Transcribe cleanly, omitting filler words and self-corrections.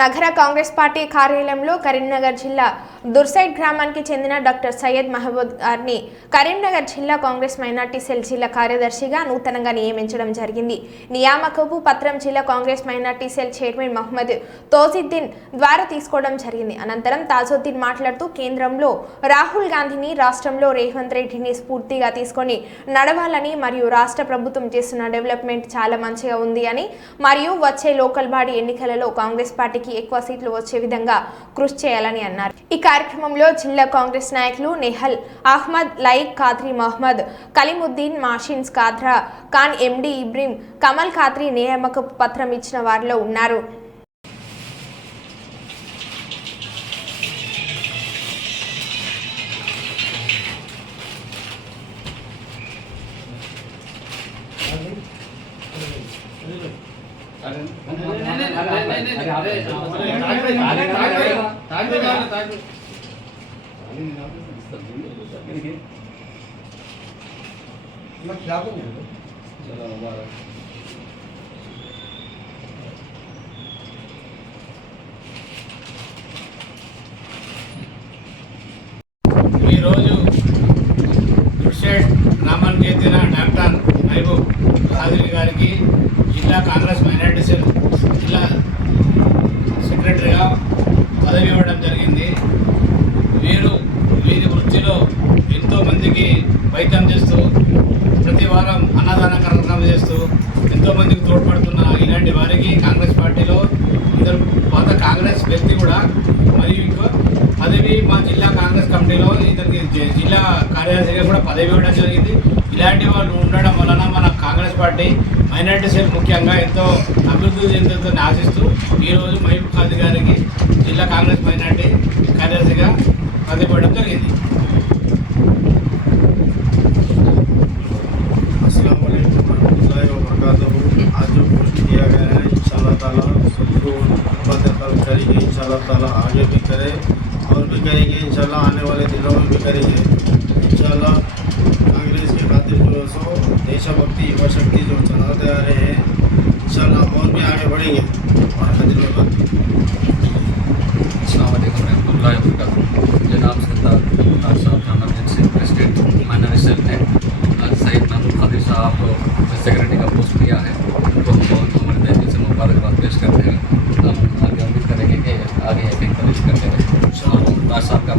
నగర కాంగ్రెస్ పార్టీ కార్యాలయంలో కరీంనగర్ జిల్లా దుర్సైడ్ గ్రామానికి చెందిన డాక్టర్ సయ్యద్ మహబూబ్ గారిని కరీంనగర్ జిల్లా కాంగ్రెస్ మైనార్టీ సెల్ జిల్లా కార్యదర్శిగా నూతనంగా నియమించడం జరిగింది. నియామకపు పత్రం జిల్లా Congress minority cell chairman Mohammed Tojiddin ద్వారా తీసుకోవడం జరిగింది. అనంతరం తాజుద్దీన్ మాట్లాడుతూ కేంద్రంలో రాహుల్ గాంధీని, రాష్ట్రంలో రేవంత్ రెడ్డిని స్ఫూర్తిగా తీసుకొని నడవాలని మరియు రాష్ట్ర ప్రభుత్వం చేస్తున్న డెవలప్మెంట్ చాలా మంచిగా ఉంది అని మరియు వచ్చే లోకల్ బాడీ ఎన్నికలలో కాంగ్రెస్ పార్టీ ఎక్కువ సీట్లు వచ్చే విధంగా కృషి చేయాలని అన్నారు. ఈ కార్యక్రమంలో జిల్లా కాంగ్రెస్ నాయకులు నెహల్ అహ్మద్, లైక్ ఖాద్రీ, మహమ్మద్ కలీముద్దీన్, మాషిన్స్ కాద్రా ఖాన్, ఎండి ఇబ్రహీం, కమల్ ఖాద్రీ నియామక పత్రం ఇచ్చిన వారిలో ఉన్నారు. ఈరోజు దుర్షేడ్ గ్రామానికి చెందిన డాక్టర్ మహబూబ్ ఖాద్రీ గారికి జిల్లా కాంగ్రెస్ మైనార్టీ సెల్ జిల్లా సెక్రటరీగా పదవి ఇవ్వడం జరిగింది. వీరి వృత్తిలో ఎంతోమందికి వైద్యం చేస్తూ ప్రతి వారం అన్నదాన కార్యక్రమం చేస్తూ ఎంతోమందికి తోడ్పడుతున్న ఇలాంటి వారికి కాంగ్రెస్ పార్టీలో ఇద్దరు పాత కాంగ్రెస్ వ్యక్తి కూడా మరియు ఇంకో పదవి మా జిల్లా కాంగ్రెస్ కమిటీలో ఇద్దరికి జిల్లా కార్యదర్శిగా కూడా పదవి ఇవ్వడం జరిగింది. ఇలాంటి వాళ్ళు ఉండడం వలన మన కాంగ్రెస్ పార్టీ మైనార్టీ సెల్ ముఖ్యంగా ఎంతో అభివృద్ధి చెందుతుందని ఆశిస్తూ ఈరోజు మహబూబ్ ఖాద్రీ గారికి జిల్లా కాంగ్రెస్ మైనార్టీ కార్యదర్శిగా పదవి ఇవ్వడం జరిగింది. अस्सलाम वालेकुम रहमतुल्लाहि व बरकातहू। आज जो पोस्ट किया गया है इंशाअल्लाह ताला सबको बदखल करेंगे, इंशाअल्लाह ताला आगे भी करे और भी करेंगे, इंशाअल्लाह आने वाले दिनों में भी करेंगे। इंशाअल्लाह कांग्रेस के खातिर जो सो देशभक्ति युवा शक्ति जो चलाते आ रहे हैं, इंशाअल्लाह और भी आगे बढ़ेंगे और हाजिर में बात। अस्सलाम वालेकुम रहमतुल्लाहि व बरकातहू। जनाब सरदार साहब एमरजेंसी प्रेसिडेंट माइनॉरिटी सेल ने सैयद महबूब खाद्री साहब को सेक्रेटरी का पोस्ट दिया है, उनको हम बहुत हमारे दिल से मुबारकबाद पेश करते हैं। हम आगे उम्मीद करेंगे कि आगे एक कॉलेज करते रहें। साहब का